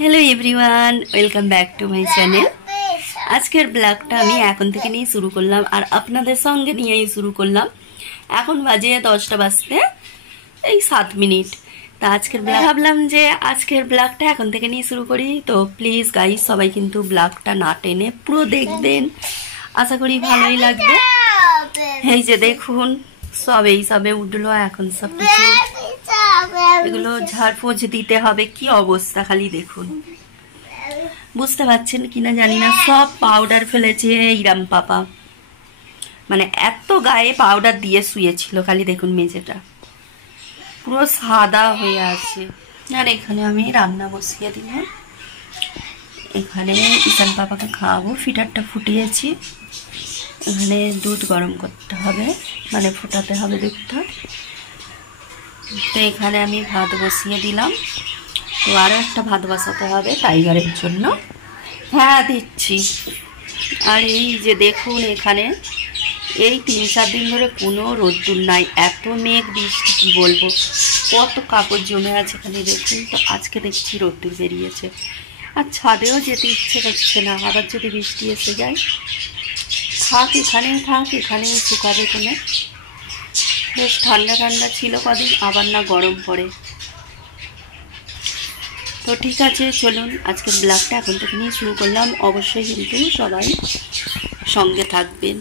Hello everyone welcome back to my channel. आजकेर ब्लगटा आमी एखन थेके निये शुरू करलाम और आपनादेर संगे नियेई शुरू करलाम। एखन बाजे 10टा बाजते 7 मिनट। तो आजकेर ब्लग भाबलाम जे आजकेर ब्लगटा एखन थेके निये शुरू करी। तो प्लिज गाइस सबाई किन्तु ब्लगटा ना टेने पुरो देखबेन, आशा करी भालोई लागबे। এই যে দেখুন সব এই সবে উঠলো, এখন সব কিছু এগুলো ঝাড়পোছ দিতে হবে। কি অবস্থা খালি দেখুন, বুঝতে পারছেন কিনা জানি না। সব পাউডার ফেলেছে ইরাম পাপা, মানে এত গায়ে পাউডার দিয়ে শুয়েছিল। খালি দেখুন মেঝেটা পুরো সাদা হয়ে আছে। আর এখানে আমি রান্না বসিয়ে দিলাম। এখানে ঈশান পাপাকে খাওয়াবো। ফিটারটা ফুটিয়েছি, এখানে দুধ গরম করতে হবে, মানে ফোটাতে হবে দুধটা। তো এখানে আমি ভাত বসিয়ে দিলাম। তো আরও একটা ভাত বসাতে হবে টাইগারের জন্য। হ্যাঁ দিচ্ছি। আর এই যে দেখুন এখানে এই 3-4 দিন ধরে কোনো রোদ্দুর নাই, এত মেঘ বৃষ্টি কি বলবো, কত কাপড় জমে আছে খালি দেখুন। তো আজকে দেখছি রোদ্দুর বেরিয়েছে। আর ছাদেও যেতে ইচ্ছে করছে না, আবার যদি বৃষ্টি এসে যায়। থাক এখানেই থাক, এখানেই শুকাবে কোনো। বেশ ঠান্ডা ঠান্ডা ছিল কদিন, আবার না গরম পড়ে। তো ঠিক আছে চলুন আজকের ব্লগটা এখন থেকে নিয়ে শুরু করলাম। অবশ্যই কিন্তু সবাই সঙ্গে থাকবেন।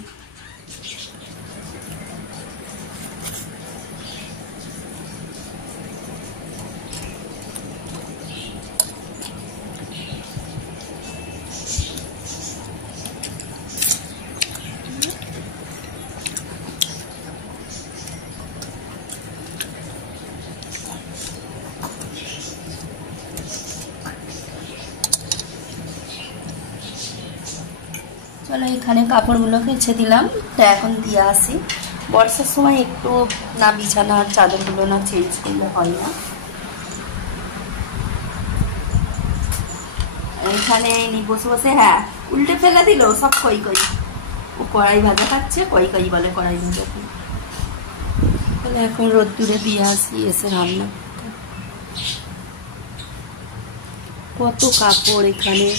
চলো এখানে কাপড়গুলো কেচে দিলাম। তো এখন দিয়ে আসি। বর্ষার সময় একটু না বিছানার চাদরগুলো না চেঞ্জ করলে হয় না। এখানে বসে বসে হ্যাঁ উল্টে ফেলে দিল সব। কই কই ও কড়াই ভাজা খাচ্ছে, কই কই বলে কড়াই ভাজা। তাহলে এখন রোদ্দুরে দিয়ে আসি, এসে রান্না। কত কাপড় এখানে,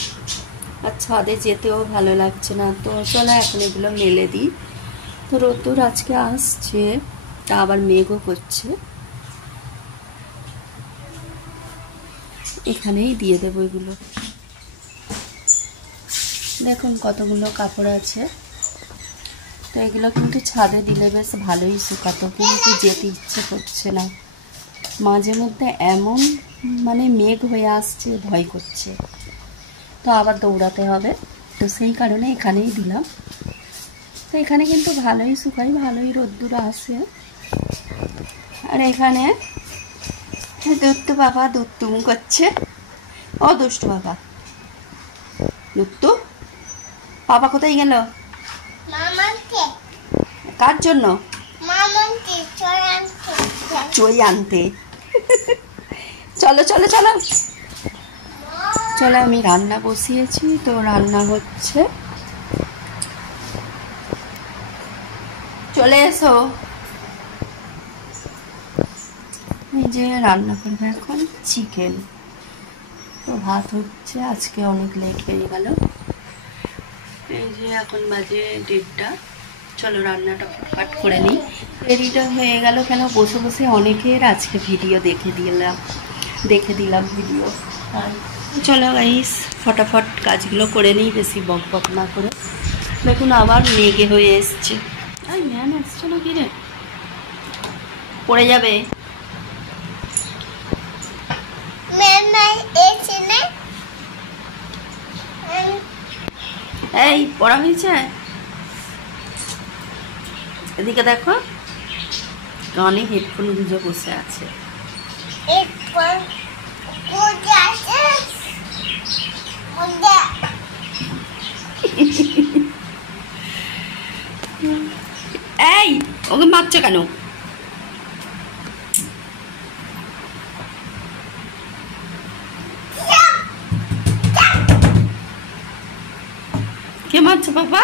আর ছাদে যেতেও ভালো লাগছে না। তো চলো এখন এগুলো মেলে দিই। তো রোদ্দুর আজকে আসছে, তা আবার মেঘও করছে। এখানেই দিয়ে দেবো এগুলো। দেখুন কতগুলো কাপড় আছে। তো এগুলো কিন্তু ছাদে দিলে বেশ ভালোই শুকাতো, কিন্তু যেতে ইচ্ছে করছে না। মাঝে মধ্যে এমন মানে মেঘ হয়ে আসছে, ভয় করছে। তো আবার দৌড়াতে হবে, তো সেই কারণে এখানেই দিলাম। তো এখানে কিন্তু ভালোই শুকাই, ভালোই রোদ্দুর আসে। আর এখানে দুত্তু বাবা দুত্তুম করছে। ও দুষ্টু বাবা, দুত্তু বাবা কোথায় গেল? কার জন্য? চই আনতে। চলো চলো চলো চলো, আমি রান্না বসিয়েছি। তো রান্না হচ্ছে, চলে এসো। এই যে রান্না করবে এখন চিকেন। তো ভাত হচ্ছে, আজকে অনেক লেট হয়ে গেল। এই যে এখন বাজে 1:30। চলো রান্নাটা ফটফট করে নিই। দেরিটা হয়ে গেল কেন, বসে বসে অনেকের আজকে ভিডিও দেখে দিলাম ভিডিও। চলো গাইস ফটাফট কাজগুলো করে নিই, বেশি বক বক না করে। দেখুন আবার মেঘে হয়ে এসছে। এই ম্যান আসছে না কি রে, পড়ে যাবে। এই পড়া হয়েছে, এদিকে দেখো কানে হেডফোন গুঁজে বসে আছে। এই ওকে মারছো কেন? কে মারছো বাবা?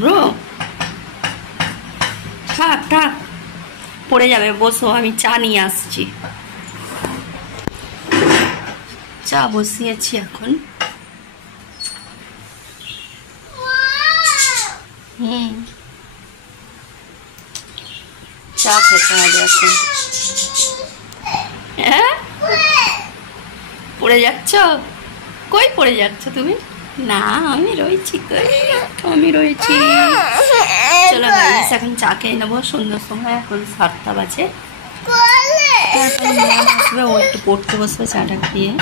ব্রো থাক থাক, পড়ে যাবে। বসো, আমি চা নিয়ে আসছি। চা বসিয়েছি এখন। চা খেতে হবে এখন। হ্যাঁ, পড়ে যাচ্ছ? কই পড়ে যাচ্ছ তুমি? না, আমি রয়েছি, আমি রয়েছি। চলো গাইস, এখন চা খেয়ে নেবো। সন্ধ্যার সময় এখন 7টা বাজে। ও একটু পড়তে বসবে চাটা খেয়ে।